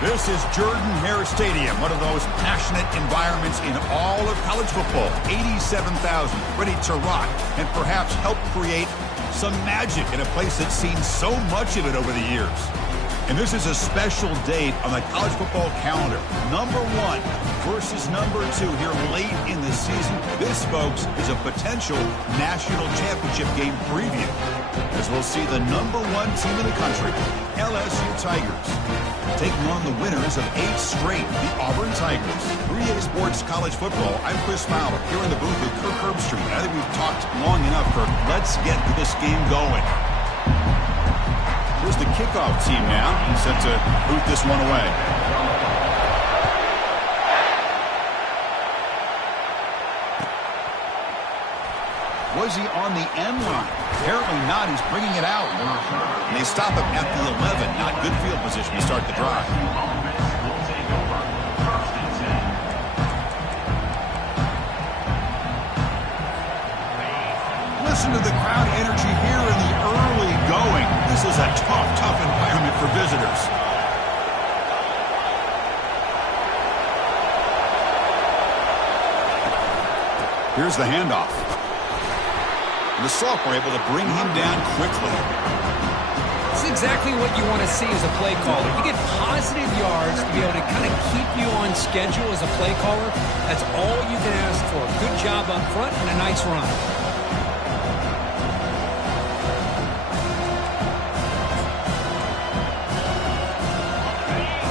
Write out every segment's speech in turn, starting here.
This is Jordan-Hare Stadium, one of the most passionate environments in all of college football. 87,000 ready to rock and perhaps help create some magic in a place that's seen so much of it over the years. And this is a special date on the college football calendar. Number 1 versus number 2 here late in the season. This, folks, is a potential national championship game preview, as we'll see the number 1 team in the country, LSU Tigers, taking on the winners of 8 straight, the Auburn Tigers. 3A Sports College Football. I'm Chris Fowler, here in the booth with Kirk Herbstreit. I think we've talked long enough, Kirk. Let's get this game going. Here's the kickoff team now, set to boot this one away. Was he on the end line? Apparently not. He's bringing it out. And they stop him at the 11. Not good field position to start the drive. Listen to the crowd energy here in the early going. This is a tough environment for visitors. Here's the handoff. The sophomore able to bring him down quickly. This is exactly what you want to see as a play caller. You get positive yards to be able to kind of keep you on schedule as a play caller. That's all you can ask for. Good job up front and a nice run.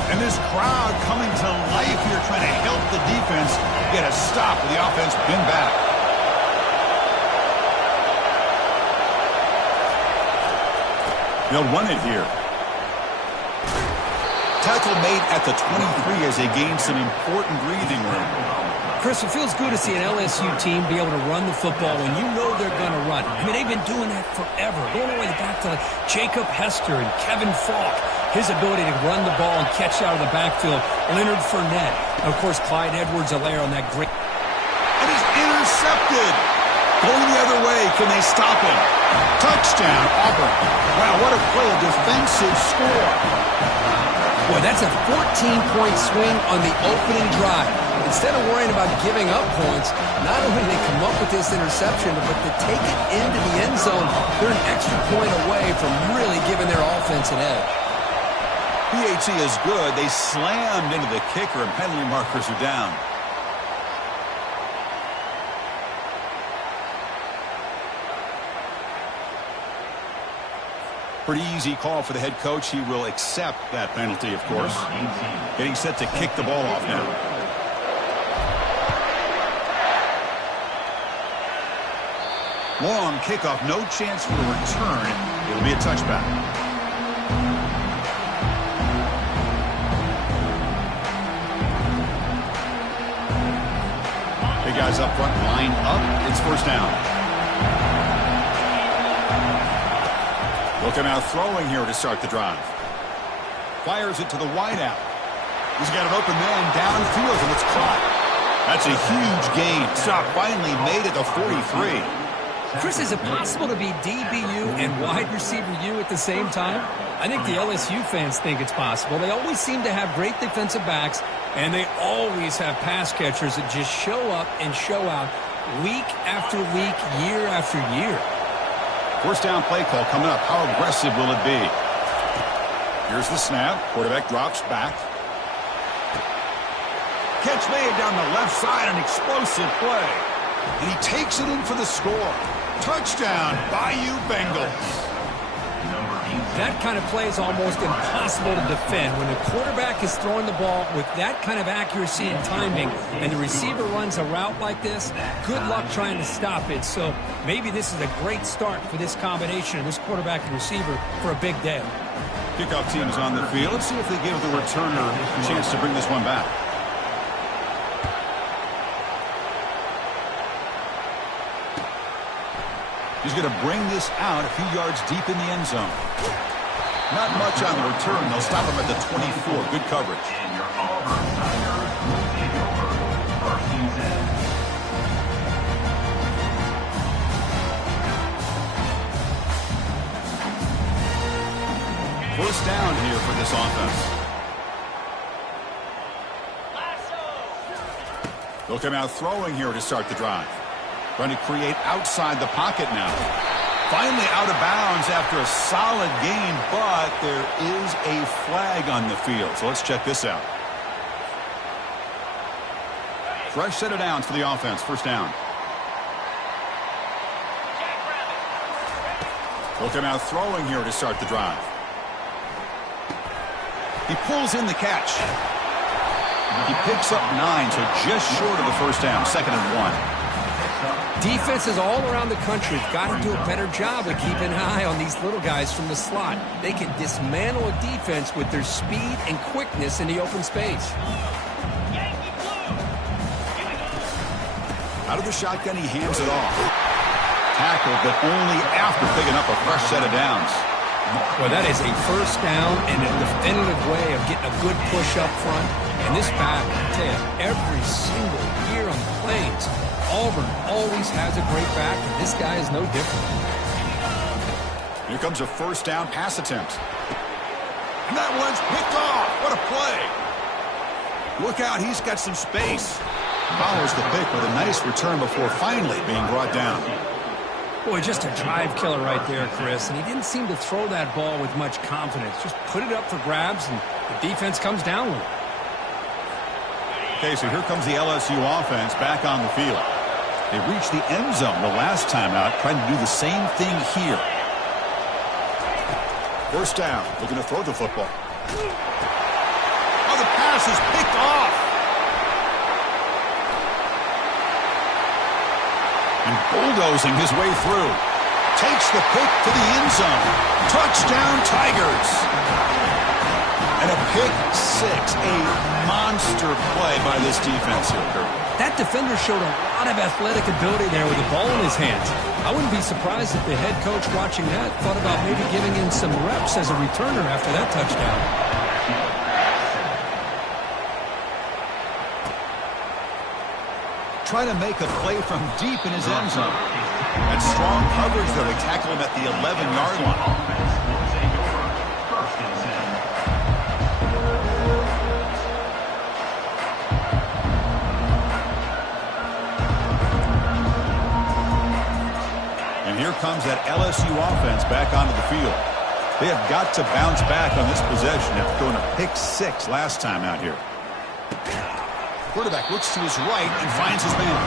And this crowd coming to life here, trying to help the defense get a stop with the offense pinned back. They'll run it here. Tackle made at the 23 as they gain some important breathing room. Chris, it feels good to see an LSU team be able to run the football when you know they're going to run. I mean, they've been doing that forever. Going all the way back to Jacob Hester and Kevin Falk. His ability to run the ball and catch out of the backfield. Leonard Fournette. And, of course, Clyde Edwards-Helaire on that great. It is intercepted. Going the other way. Can they stop him? Touchdown, Auburn. Wow, what a play. A defensive score. Boy, that's a 14-point swing on the opening drive. Instead of worrying about giving up points, not only did they come up with this interception, but to take it into the end zone, they're an extra point away from really giving their offense an edge. PAT is good. They slammed into the kicker, and penalty markers are down. Pretty easy call for the head coach. He will accept that penalty, of course. Getting set to kick the ball off now. Long kickoff, no chance for a return. It'll be a touchback. Big guys up front, line up. It's first down. Looking out throwing here to start the drive. Fires it to the wideout. He's got an open man downfield, and it's caught. That's a huge gain. Stop finally made at the 43. Chris, is it possible to be DBU and wide receiver U at the same time? I think the LSU fans think it's possible. They always seem to have great defensive backs, and they always have pass catchers that just show up and show out week after week, year after year. First down play call coming up. How aggressive will it be? Here's the snap. Quarterback drops back. Catch made down the left side. An explosive play. And he takes it in for the score. Touchdown, Bayou Bengals. That kind of play is almost impossible to defend. When the quarterback is throwing the ball with that kind of accuracy and timing, and the receiver runs a route like this, good luck trying to stop it. So maybe this is a great start for this combination of this quarterback and receiver for a big day. Kickoff team is on the field. Let's see if they give the returner a chance to bring this one back. He's going to bring this out a few yards deep in the end zone. Not much on the return. They'll stop him at the 24. Good coverage. first down here for this offense. They'll come out throwing here to start the drive. Trying to create outside the pocket now. Finally out of bounds after a solid gain, but there is a flag on the field. So let's check this out. Fresh set of downs for the offense. First down. They'll come out throwing here to start the drive. He pulls in the catch. He picks up 9, so just short of the first down. 2nd and 1. Defenses all around the country have got to do a better job of keeping an eye on these little guys from the slot. They can dismantle a defense with their speed and quickness in the open space. Out of the shotgun, he hands it off. Tackled, but only after picking up a fresh set of downs. Well, that is a first down and a definitive way of getting a good push up front. And this back, I tell you, every single year on the Plains, Auburn always has a great back, and this guy is no different. Here comes a first down pass attempt. And that one's picked off. What a play. Look out, he's got some space. Follows the pick with a nice return before finally being brought down. Boy, just a drive killer right there, Chris. And he didn't seem to throw that ball with much confidence. Just put it up for grabs, and the defense comes down with it. Okay, so here comes the LSU offense back on the field. They reached the end zone the last time out, trying to do the same thing here. First down, looking to throw the football. Oh, the pass is picked off. And bulldozing his way through. Takes the pick to the end zone. Touchdown, Tigers. And a pick 6. A monster play by this defense here. That defender showed a lot of athletic ability there with the ball in his hands. I wouldn't be surprised if the head coach watching that thought about maybe giving him some reps as a returner after that touchdown. Trying to make a play from deep in his end zone. And strong coverage there. They tackle him at the 11-yard line. And here comes that LSU offense back onto the field. They have got to bounce back on this possession after throwing a pick 6 last time out here. Quarterback looks to his right and finds his man.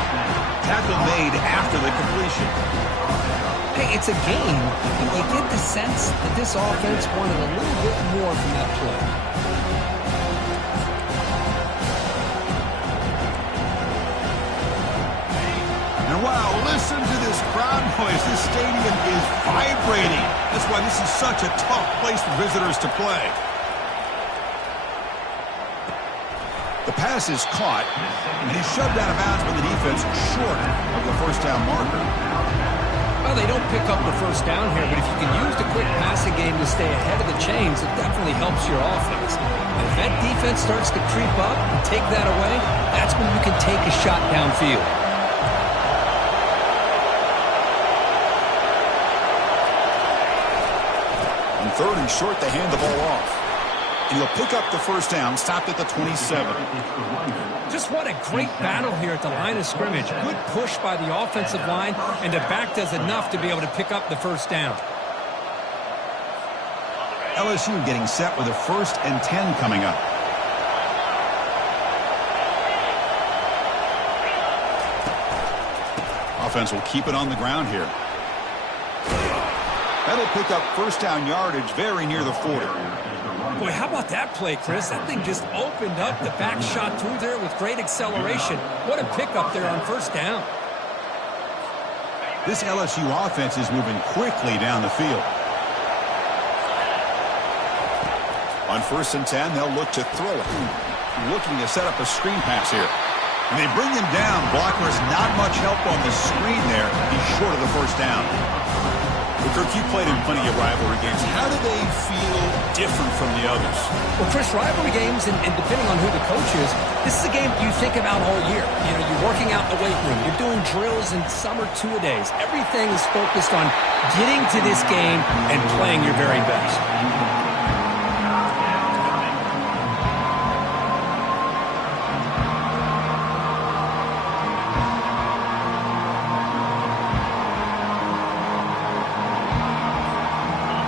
Tackle made after the completion. Hey, it's a game, but you get the sense that this offense wanted a little bit more from that play. And wow, listen to this crowd noise. This stadium is vibrating. That's why this is such a tough place for visitors to play. The pass is caught, and he's shoved out of bounds by the defense short of the first down marker. Well, they don't pick up the first down here, but if you can use the quick passing game to stay ahead of the chains, it definitely helps your offense. And if that defense starts to creep up and take that away, that's when you can take a shot downfield. On 3rd and short, they hand the ball off. And he'll pick up the first down, stopped at the 27. Just what a great battle here at the line of scrimmage. Good push by the offensive line, and the back does enough to be able to pick up the first down. LSU getting set with a 1st and 10 coming up. Offense will keep it on the ground here. That'll pick up first down yardage very near the 40. Boy, how about that play, Chris? That thing just opened up the back shot through there with great acceleration. What a pickup there on first down. This LSU offense is moving quickly down the field. On 1st and 10, they'll look to throw it. Looking to set up a screen pass here. And they bring him down. Blockers not much help on the screen there. He's short of the first down. Well, Kirk, you played in plenty of rivalry games. How do they feel different from the others? Well, Chris, rivalry games, and depending on who the coach is, this is a game you think about all year. You know, you're working out in the weight room. You're doing drills and some are two-a-days. Everything is focused on getting to this game and playing your very best.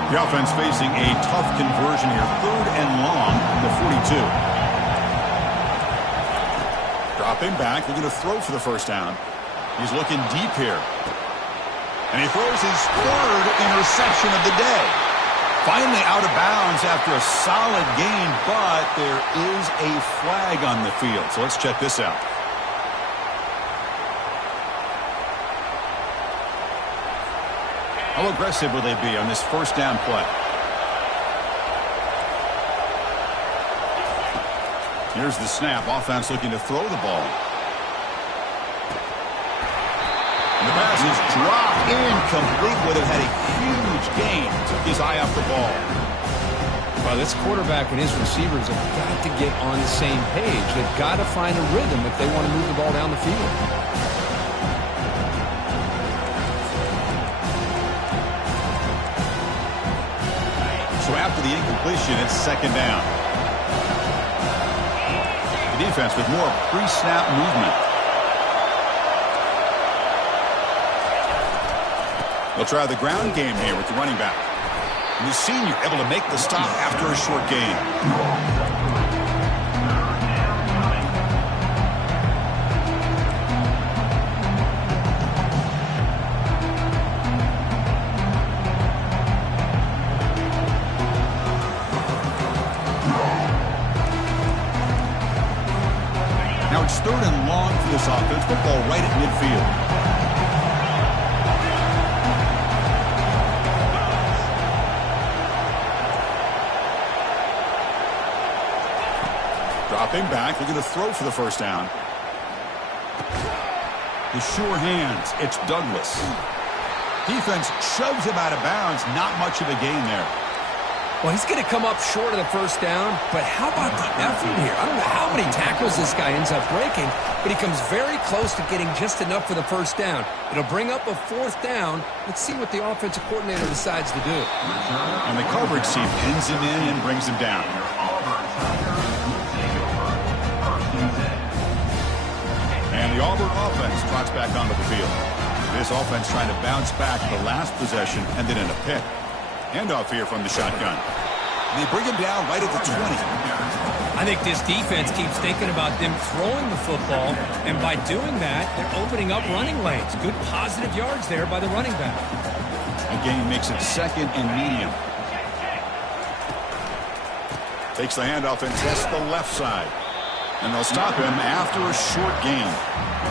The offense facing a tough conversion here. 3rd and long from the 42. Dropping back, looking to throw for the first down. He's looking deep here. And he throws his 3rd interception of the day. Finally out of bounds after a solid gain, but there is a flag on the field. So let's check this out. How aggressive will they be on this first down play? Here's the snap. Offense looking to throw the ball. And the pass is dropped incomplete. Would have had a huge gain. Took his eye off the ball. Well, this quarterback and his receivers have got to get on the same page. They've got to find a rhythm if they want to move the ball down the field. So after the incompletion, it's 2nd down. The defense with more pre-snap movement. They'll try the ground game here with the running back. And the senior able to make the stop after a short gain. Now it's 3rd and long for this offense. Football right at midfield. Dropping back, looking to throw for the first down. The sure hands, it's Douglas. Defense shoves him out of bounds, not much of a gain there. Well, he's going to come up short of the first down, but how about the effort here? I don't know how many tackles this guy ends up breaking, but he comes very close to getting just enough for the first down. It'll bring up a 4th down. Let's see what the offensive coordinator decides to do. And the coverage team pins him in and brings him down. And the Auburn offense trots back onto the field. This offense trying to bounce back the last possession and then in a pick. Handoff here from the shotgun. They bring him down right at the 20. I think this defense keeps thinking about them throwing the football, and by doing that, they're opening up running lanes. Good positive yards there by the running back. The gain makes it 2nd and medium. Takes the handoff and tests the left side. And they'll stop him after a short gain.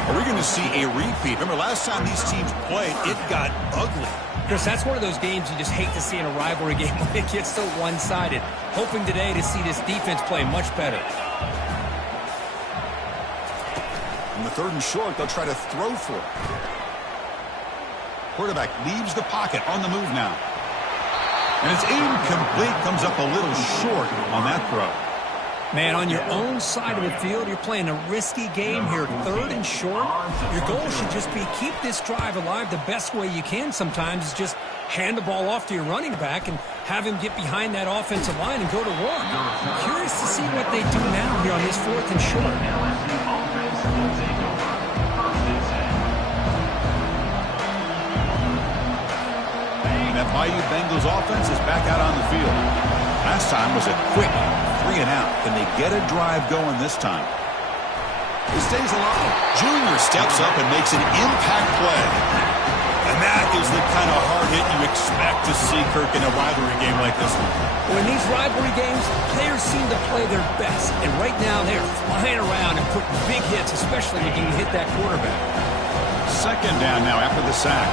Are we going to see a repeat? Remember, last time these teams played, it got ugly. Chris, that's one of those games you just hate to see in a rivalry game when it gets so one-sided. Hoping today to see this defense play much better. In the 3rd and short, they'll try to throw for it. Quarterback leaves the pocket on the move now. And it's incomplete, comes up a little short on that throw. Man, on your own side of the field, you're playing a risky game here. 3rd and short. Your goal should just be keep this drive alive the best way you can sometimes is just hand the ball off to your running back and have him get behind that offensive line and go to work. Curious to see what they do now here on this 4th and short. And that Bayou Bengals offense is back out on the field. Last time was a quick 3 and out. Can they get a drive going this time? He stays alive. Junior steps up and makes an impact play. And that is the kind of hard hit you expect to see, Kirk, in a rivalry game like this one. Well, in these rivalry games, players seem to play their best. And right now, they're flying around and putting big hits, especially when you hit that quarterback. 2nd down now after the sack.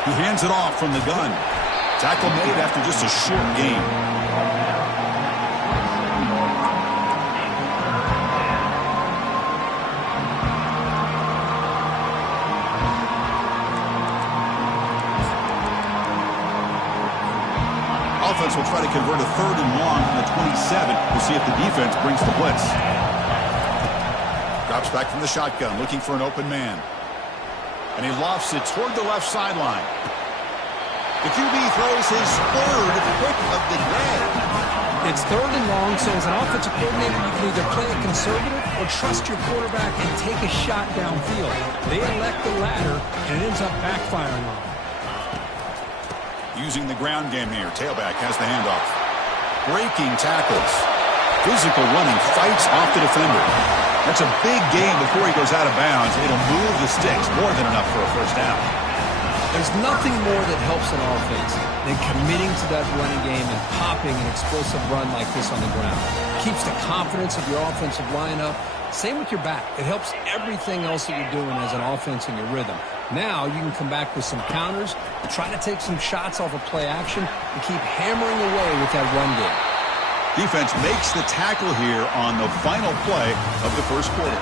He hands it off from the gun. Tackle made after just a short gain. Offense will try to convert a 3rd and long from the 27. We'll see if the defense brings the blitz. Drops back from the shotgun, looking for an open man. And he lofts it toward the left sideline. The QB throws his 3rd pick of the day. It's 3rd and long, so as an offensive coordinator, you can either play it conservative or trust your quarterback and take a shot downfield. They elect the latter, and it ends up backfiring on them. Using the ground game here. Tailback has the handoff. Breaking tackles. Physical running. Fights off the defender. That's a big gain before he goes out of bounds. It'll move the sticks. More than enough for a first down. There's nothing more that helps an offense than committing to that running game and popping an explosive run like this on the ground. Keeps the confidence of your offensive line up. Same with your back. It helps everything else that you're doing as an offense in your rhythm. Now you can come back with some counters, try to take some shots off of play action, and keep hammering away with that run game. Defense makes the tackle here on the final play of the first quarter.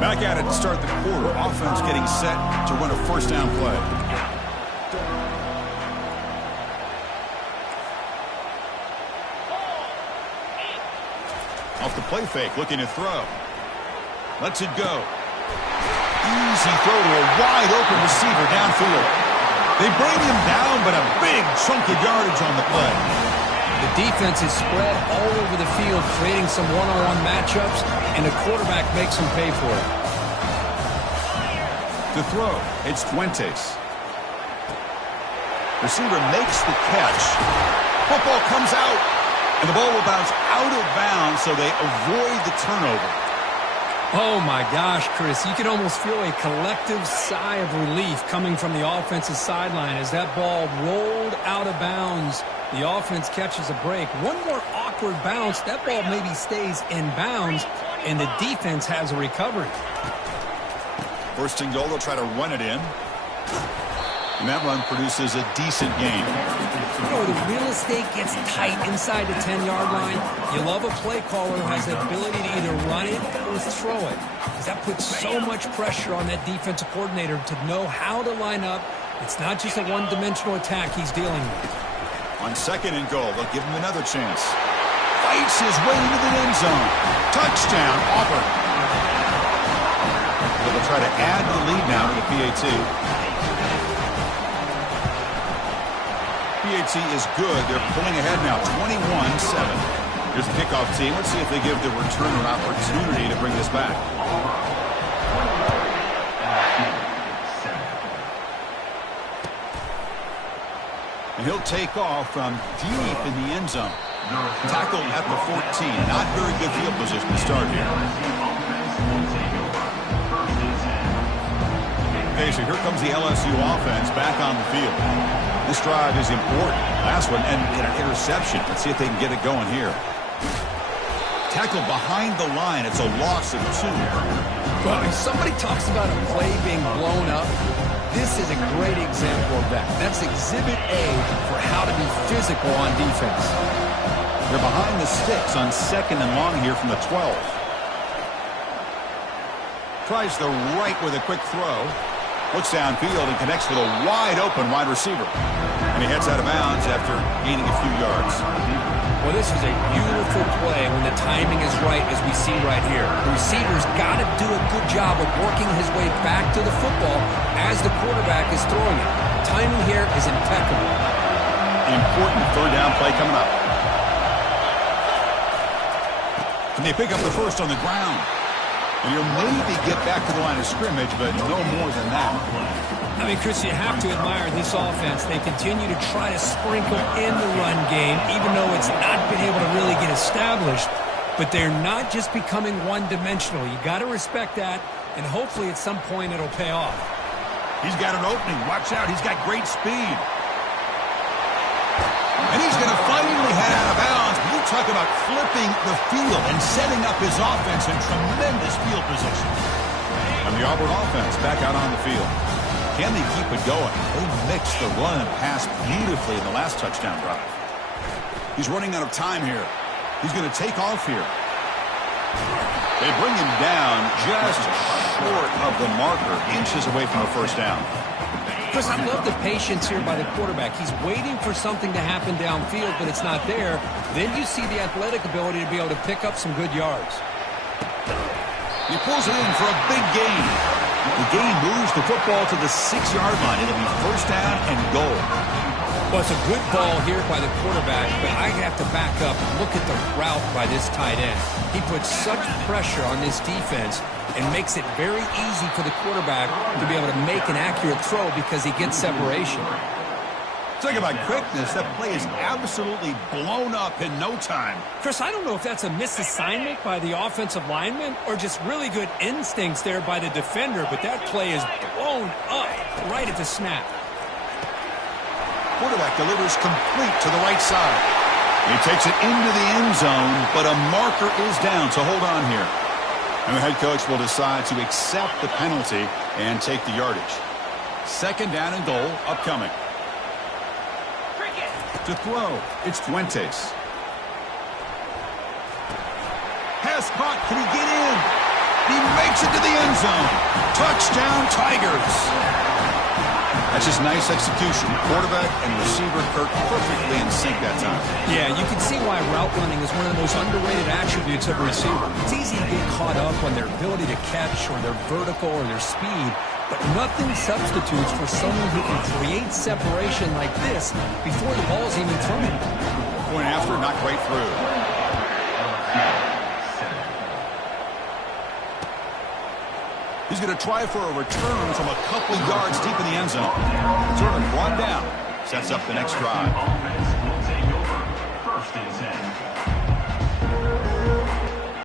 Back at it to start the quarter. Offense getting set to run a first down play. Off the play fake, looking to throw. Lets it go. Easy throw to a wide open receiver downfield. They bring him down, but a big chunk of yardage on the play. The defense is spread all over the field, creating some one-on-one matchups, and the quarterback makes them pay for it. To throw, it's Fuentes. Receiver makes the catch. Football comes out, and the ball will bounce out of bounds, so they avoid the turnover. Oh, my gosh, Chris. You can almost feel a collective sigh of relief coming from the offensive sideline as that ball rolled out of bounds. The offense catches a break. One more awkward bounce. That ball maybe stays in bounds, and the defense has a recovery. First and goal, they'll try to run it in. And that run produces a decent gain. You know, the real estate gets tight inside the 10-yard line. You love a play caller who has the ability to either run it or throw it, because that puts so much pressure on that defensive coordinator to know how to line up. It's not just a one-dimensional attack he's dealing with. On second and goal, they'll give him another chance. Fights his way into the end zone. Touchdown, Auburn. They'll try to add the lead now to the PAT. PAT is good. They're pulling ahead now, 21-7. Here's the kickoff team. Let's see if they give the returner an opportunity to bring this back. And he'll take off from deep in the end zone. Tackled at the 14. Not very good field position to start here. Okay, so here comes the LSU offense back on the field. This drive is important. Last one, and get an interception. Let's see if they can get it going here. Tackled behind the line. It's a loss of 2. Well, if somebody talks about a play being blown up, this is a great example of that. That's Exhibit A for how to be physical on defense. They're behind the sticks on second and long here from the 12. Tries the right with a quick throw. Looks downfield and connects with a wide-open wide receiver. And he heads out of bounds after gaining a few yards. Well, this is a beautiful play when the timing is right, as we see right here. The receiver's got to do a good job of working his way back to the football as the quarterback is throwing it. Timing here is impeccable. Important third down play coming up. And they pick up the first on the ground. And you'll maybe get back to the line of scrimmage, but no more than that. I mean, Chris, you have to admire this offense. They continue to try to sprinkle in the run game, even though it's not been able to really get established. But they're not just becoming one-dimensional. You got to respect that, and hopefully at some point it'll pay off. He's got an opening. Watch out. He's got great speed. And he's going to finally head out of bounds. You talk about flipping the field and setting up his offense in tremendous field position. And the Auburn offense back out on the field. Can they keep it going? They mixed the run and pass beautifully in the last touchdown drive. He's running out of time here. He's going to take off here. They bring him down just short of the marker, inches away from a first down. Chris, I love the patience here by the quarterback. He's waiting for something to happen downfield, but it's not there. Then you see the athletic ability to be able to pick up some good yards. He pulls it in for a big gain. The game moves the football to the 6-yard line. It'll be first down and goal. Well, it's a good ball here by the quarterback, but I have to back up and look at the route by this tight end. He puts such pressure on this defense and makes it very easy for the quarterback to be able to make an accurate throw because he gets separation. Talk about quickness. That play is absolutely blown up in no time. Chris, I don't know if that's a misassignment by the offensive lineman or just really good instincts there by the defender, but that play is blown up right at the snap. Quarterback delivers complete to the right side. He takes it into the end zone, but a marker is down, so hold on here. And the head coach will decide to accept the penalty and take the yardage. Second down and goal upcoming. To throw, it's Fuentes. Pass caught. Can he get in? He makes it to the end zone. Touchdown, Tigers. That's just nice execution. Quarterback and receiver Kirk perfectly in sync that time. Yeah, you can see why route running is one of the most underrated attributes of a receiver. It's easy to get caught up on their ability to catch or their vertical or their speed, but nothing substitutes for someone who can create separation like this before the ball is even thrown. Point after, not quite through. He's going to try for a return from a couple yards deep in the end zone. Sort of brought down. Sets up the next drive.